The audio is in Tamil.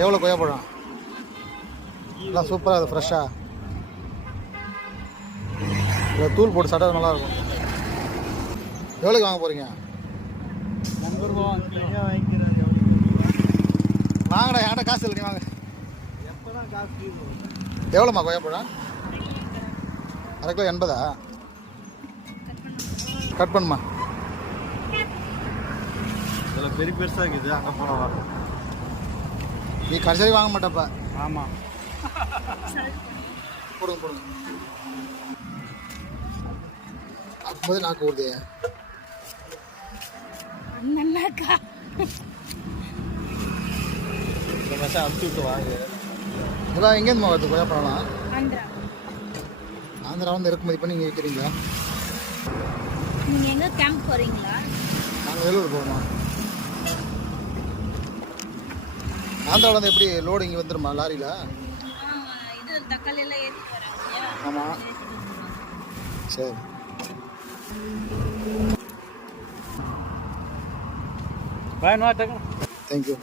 எவ்வளோ கொய்யாப்பழம்? எல்லாம் சூப்பராக இருக்குது, ஃப்ரெஷ்ஷாக. இதில் தூள் போட்டு சாப்பிட்டா நல்லாயிருக்கும். எவ்வளோக்கு வாங்க போகிறீங்க? வாங்கடா, என்கிட்ட காசு இல்லை, வாங்க. எவ்வளோம்மா கொய்யாப்பழம்? அரை கிலோ 80. கட் பண்ணுமா. இதில் பெரிய பெருசாக இருக்குது, அங்கே போனால் நீ கடைசி வாங்க மாட்டப்ப. ஆமாம், போடுங்க போடுங்க. அப்போதே நாக்கு ஊறுது. நல்லாக்கா இந்த மெசேஜ் அனுப்பிச்சி விட்டு வாங்க. இதெல்லாம் எங்கேருந்துமா வருது கொய்யாப்பழம்லாம்? ஆந்திரா. ஆந்திரா வந்து இறக்குமதி பண்ணி நீங்கள் விற்கிறீங்களா? நீங்கள் எங்கே கேம்ப் போகிறீங்களா? நாங்கள் வேலூர் போவோமா. ஆந்திராவில் வந்து எப்படி லோடு இங்கே வந்துடுமா லாரியில்? இது தக்காளி எல்லாம் ஏற்றி போகிறாங்க. ஆமாம், சரி. வேணும், தேங்க்யூ.